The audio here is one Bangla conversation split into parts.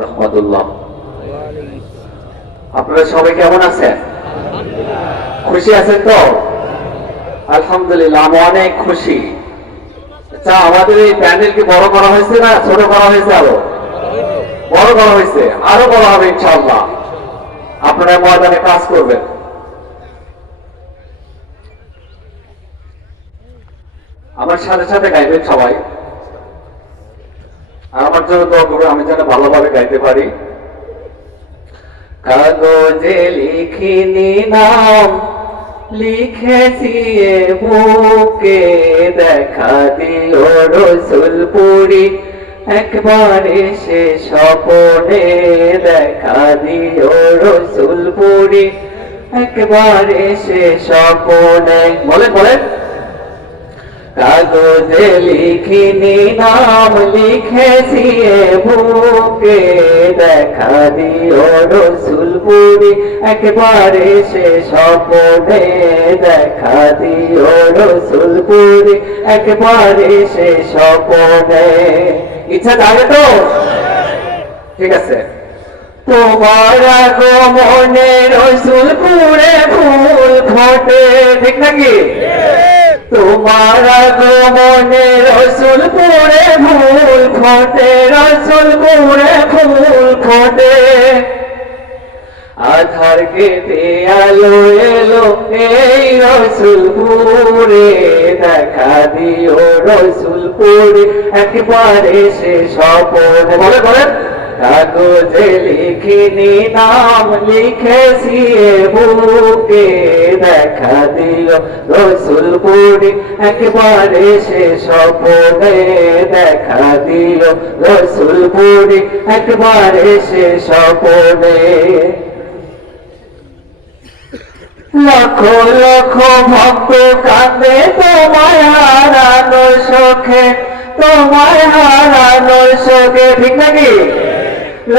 রহমতুল্লাহ। আপনারা সবাই কেমন আছেন? খুশি আছেন তো? আলহামদুলিল্লাহ, আমি অনেক খুশি। আচ্ছা, আমাদের এই প্যান্ডেল কি বড় করা হয়েছে না ছোট করা হয়েছে? আরো বড় করা হয়েছে, আরো বড় হবে ইনশাআল্লাহ। আপনারা ময়দানে কাজ করবেন। আমার সাথে সাথে গাইবেন সবাই, আর আমার জন্য দোয়া করবেন আমি যেন ভালোভাবে গাইতে পারি। কাগজে লিখিনি নাম, লিখেছি এ বুকে, দেখা দিও রসুলপুরি একবার এসে স্বপনে, দেখা দিও রসুলপুরি একবার এসে স্বপনে। বলেন বলেন। কাগজে লিখিনি নাম, লিখেছি এ বুকে, দেখা দিও রসুলপুরি একবার এসে স্বপনে, দেখা দিও রসুলপুরি একবার এসে স্বপনে। ইচ্ছা জাগে তো? ঠিক আছে। তোমার আগমনে রসুলপুরে ফুল ফোটে, ঠিক নাকি? তোমার আগমনে রসুলপুরে ফুল ফোটে, রসুলপুরে ফুল ফোটে। আধার কেটে আলো এলো এই রসুলপুরে, দেখা দিও রসুলপুরে একবার এসে স্বপনে। বলে বলেন। কাগজে লিখিনি নাম, লিখেছি এ বুকে, দেখা দিও রসুলপুরি একবার এসে স্বপনে, দেখা দিও রসুলপুরি একবার এসে স্বপনে। লক্ষ লক্ষ ভক্ত কাঁদে তোমায় হারানোর শোকে, তোমায় হারানোর শোকে, ঠিক নাকি?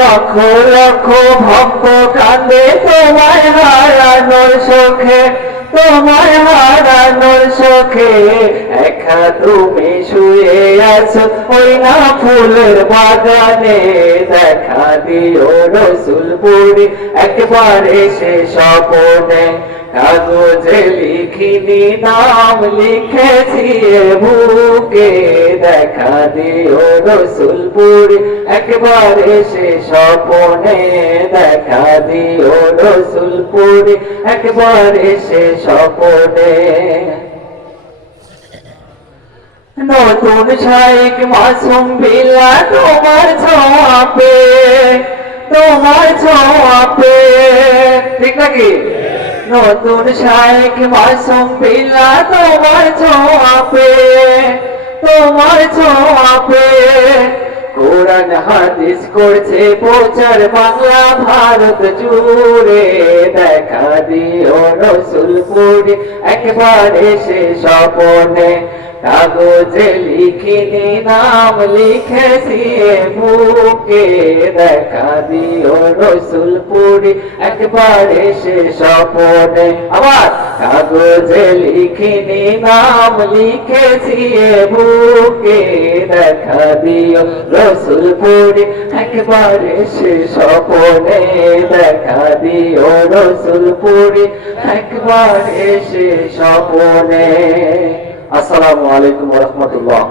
লক্ষ লক্ষ ভক্ত কাঁদে তোমায় হারানোর শোকে, তোমায় হারানোর শোকে। একা তুমি শুয়ে আছো ওই না ফুলের বাগানে, দেখা দিও রসুলপুরি একবার এসে স্বপনে। কাগজে লিখিনি নাম, লিখেছি এ বুকে, দেখা দিও রসুলপুরি একবার এসে স্বপনে, দেখা দিও রসুলপুরি একবার এসে স্বপনে। নতুন শাইখ মাসুম বিল্লা তোমার ছোঁয়া পে, তোমার ছোঁয়া পে, ঠিক নাকি? নতুন শাইখ মাসুম বিল্লা তোমার ছোঁয়া পে, তোমার ছোঁয়া পে। কোরআন হাদিস করছে প্রচার বাংলা ভারত জুড়ে, দেখা দিও রসুলপুরি একবার এসে স্বপনে। কাগজে লিখিনি নাম, লিখেছি এ বুকে, দেখা দিও রসুলপুরি একবার এসে স্বপনে। আবার কাগজে লিখিনি নাম, লিখেছি এ বুকে, দেখা দিও রসুলপুরি একবার এসে স্বপনে, দেখা দিও রসুলপুরি একবার এসে স্বপনে। আসসালামু আলাইকুম ওয়া রাহমাতুল্লাহ।